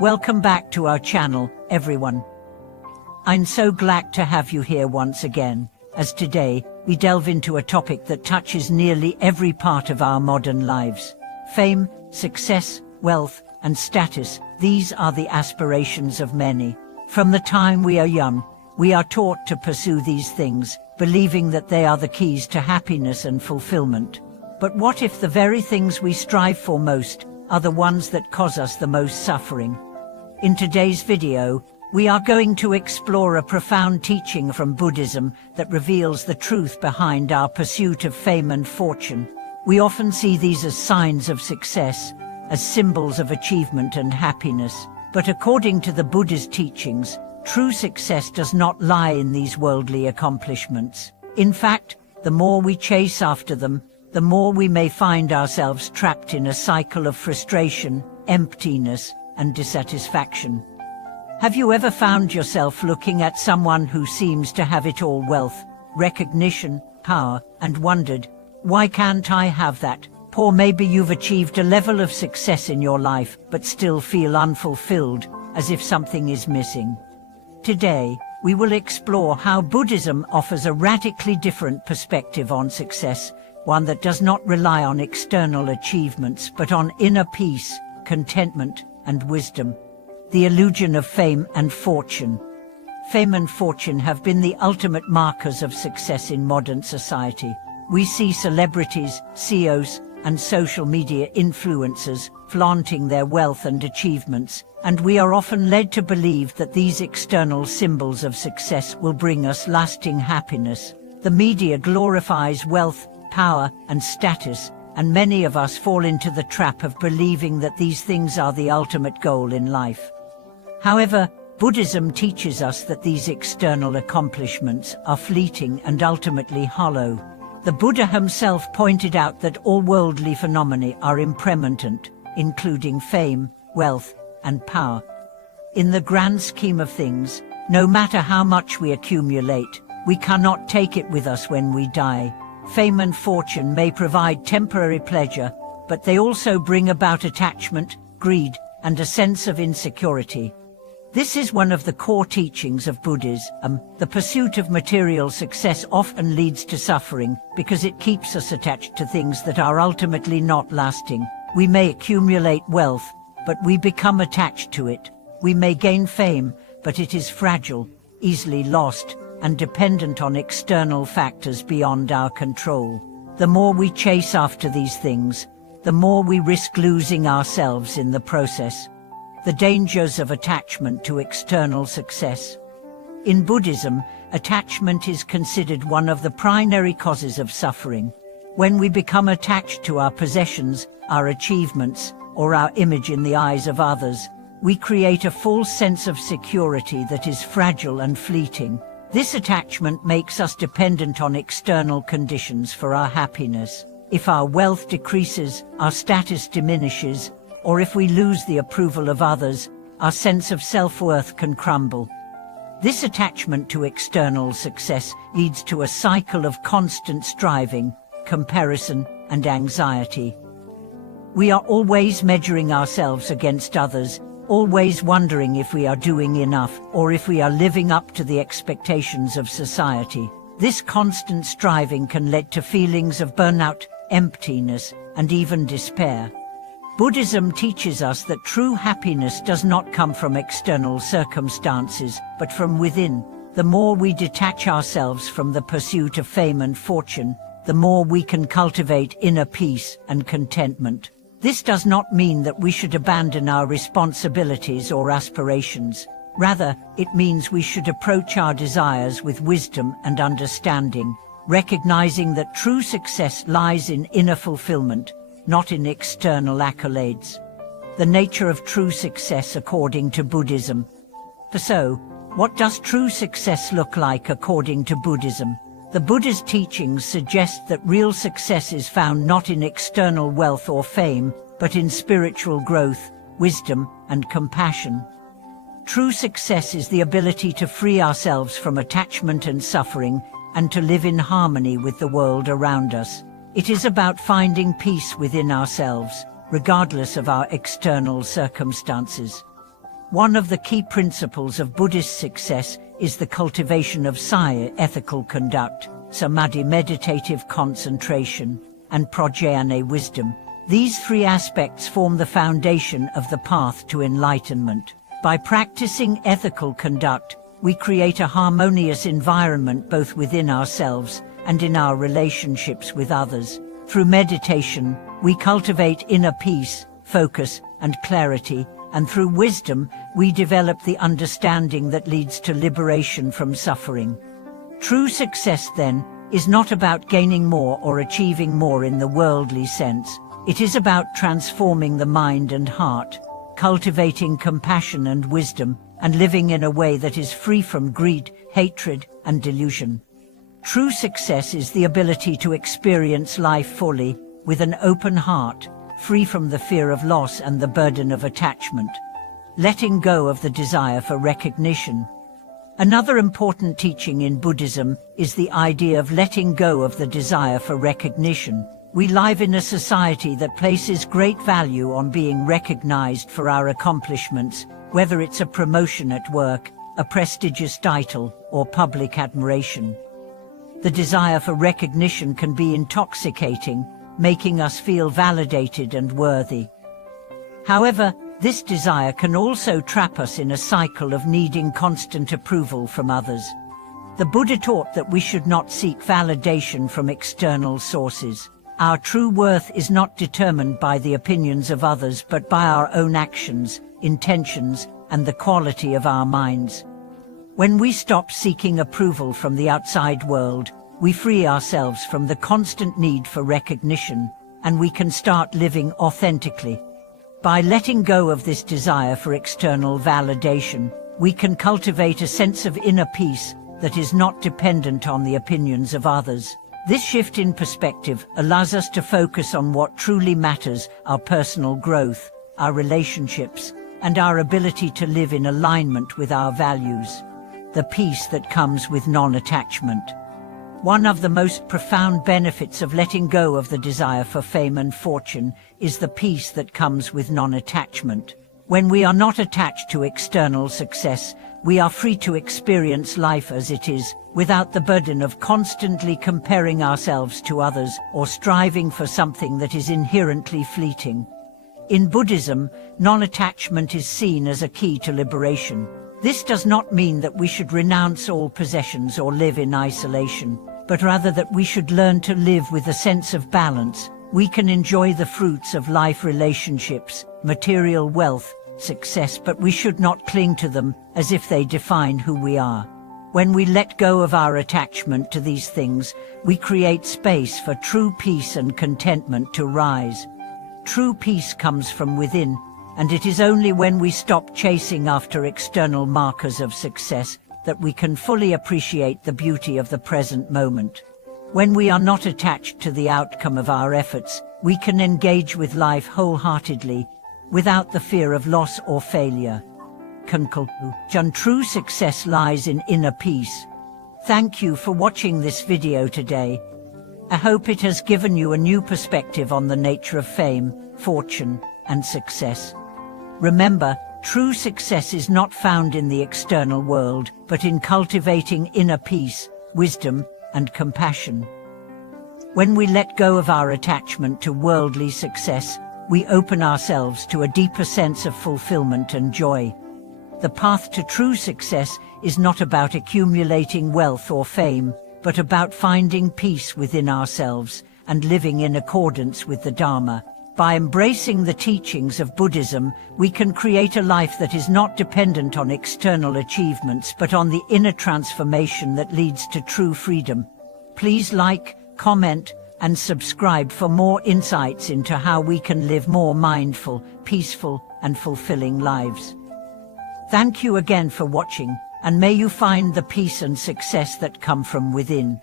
Welcome back to our channel, everyone. I'm so glad to have you here once again, as today we delve into a topic that touches nearly every part of our modern lives. Fame, success, wealth, and status, these are the aspirations of many. From the time we are young, we are taught to pursue these things, believing that they are the keys to happiness and fulfillment. But what if the very things we strive for most are the ones that cause us the most suffering? In today's video, we are going to explore a profound teaching from Buddhism that reveals the truth behind our pursuit of fame and fortune. We often see these as signs of success, as symbols of achievement and happiness. But according to the Buddha's teachings, true success does not lie in these worldly accomplishments. In fact, the more we chase after them, the more we may find ourselves trapped in a cycle of frustration, emptiness, and dissatisfaction. Have you ever found yourself looking at someone who seems to have it all: wealth, recognition, power, and wondered, why can't I have that? Or maybe you've achieved a level of success in your life but still feel unfulfilled, as if something is missing. Today, we will explore how Buddhism offers a radically different perspective on success, one that does not rely on external achievements but on inner peace, contentment, and wisdom. The illusion of fame and fortune. Fame and fortune have been the ultimate markers of success in modern society. We see celebrities, CEOs, and social media influencers flaunting their wealth and achievements, and we are often led to believe that these external symbols of success will bring us lasting happiness. The media glorifies wealth, power, and status, and many of us fall into the trap of believing that these things are the ultimate goal in life. However, Buddhism teaches us that these external accomplishments are fleeting and ultimately hollow. The Buddha himself pointed out that all worldly phenomena are impermanent, including fame, wealth, and power. In the grand scheme of things, no matter how much we accumulate, we cannot take it with us when we die. Fame and fortune may provide temporary pleasure, but they also bring about attachment, greed, and a sense of insecurity. This is one of the core teachings of Buddhism. The pursuit of material success often leads to suffering because it keeps us attached to things that are ultimately not lasting. We may accumulate wealth, but we become attached to it. We may gain fame, but it is fragile, easily lost, and dependent on external factors beyond our control. The more we chase after these things, the more we risk losing ourselves in the process. The dangers of attachment to external success. In Buddhism, attachment is considered one of the primary causes of suffering. When we become attached to our possessions, our achievements, or our image in the eyes of others, we create a false sense of security that is fragile and fleeting. This attachment makes us dependent on external conditions for our happiness. If our wealth decreases, our status diminishes, or if we lose the approval of others, our sense of self-worth can crumble. This attachment to external success leads to a cycle of constant striving, comparison, and anxiety. We are always measuring ourselves against others, always wondering if we are doing enough or if we are living up to the expectations of society. This constant striving can lead to feelings of burnout, emptiness, and even despair. Buddhism teaches us that true happiness does not come from external circumstances, but from within. The more we detach ourselves from the pursuit of fame and fortune, the more we can cultivate inner peace and contentment. This does not mean that we should abandon our responsibilities or aspirations. Rather, it means we should approach our desires with wisdom and understanding, recognizing that true success lies in inner fulfillment, not in external accolades. The nature of true success according to Buddhism. So, what does true success look like according to Buddhism? The Buddha's teachings suggest that real success is found not in external wealth or fame, but in spiritual growth, wisdom, and compassion. True success is the ability to free ourselves from attachment and suffering, and to live in harmony with the world around us. It is about finding peace within ourselves, regardless of our external circumstances. One of the key principles of Buddhist success is the cultivation of saya ethical conduct, samadhi meditative concentration, and prajna wisdom. These three aspects form the foundation of the path to enlightenment. By practicing ethical conduct, we create a harmonious environment both within ourselves and in our relationships with others. Through meditation, we cultivate inner peace, focus, and clarity, and through wisdom, we develop the understanding that leads to liberation from suffering. True success, then, is not about gaining more or achieving more in the worldly sense. It is about transforming the mind and heart, cultivating compassion and wisdom, and living in a way that is free from greed, hatred, and delusion. True success is the ability to experience life fully, with an open heart, free from the fear of loss and the burden of attachment. Letting go of the desire for recognition. Another important teaching in Buddhism is the idea of letting go of the desire for recognition. We live in a society that places great value on being recognized for our accomplishments, whether it's a promotion at work, a prestigious title, or public admiration. The desire for recognition can be intoxicating, making us feel validated and worthy. However, this desire can also trap us in a cycle of needing constant approval from others. The Buddha taught that we should not seek validation from external sources. Our true worth is not determined by the opinions of others but by our own actions, intentions, and the quality of our minds. When we stop seeking approval from the outside world, we free ourselves from the constant need for recognition, and we can start living authentically. By letting go of this desire for external validation, we can cultivate a sense of inner peace that is not dependent on the opinions of others. This shift in perspective allows us to focus on what truly matters: our personal growth, our relationships, and our ability to live in alignment with our values. The peace that comes with non-attachment. One of the most profound benefits of letting go of the desire for fame and fortune is the peace that comes with non-attachment. When we are not attached to external success, we are free to experience life as it is, without the burden of constantly comparing ourselves to others or striving for something that is inherently fleeting. In Buddhism, non-attachment is seen as a key to liberation. This does not mean that we should renounce all possessions or live in isolation, but rather that we should learn to live with a sense of balance. We can enjoy the fruits of life, relationships, material wealth, success, but we should not cling to them as if they define who we are. When we let go of our attachment to these things, we create space for true peace and contentment to rise. True peace comes from within, and it is only when we stop chasing after external markers of success that we can fully appreciate the beauty of the present moment. When we are not attached to the outcome of our efforts, we can engage with life wholeheartedly, without the fear of loss or failure. Conclusion: true success lies in inner peace. Thank you for watching this video today. I hope it has given you a new perspective on the nature of fame, fortune, and success. Remember, true success is not found in the external world, but in cultivating inner peace, wisdom, and compassion. When we let go of our attachment to worldly success, we open ourselves to a deeper sense of fulfillment and joy. The path to true success is not about accumulating wealth or fame, but about finding peace within ourselves and living in accordance with the Dharma. By embracing the teachings of Buddhism, we can create a life that is not dependent on external achievements but on the inner transformation that leads to true freedom. Please like, comment, and subscribe for more insights into how we can live more mindful, peaceful, and fulfilling lives. Thank you again for watching, and may you find the peace and success that come from within.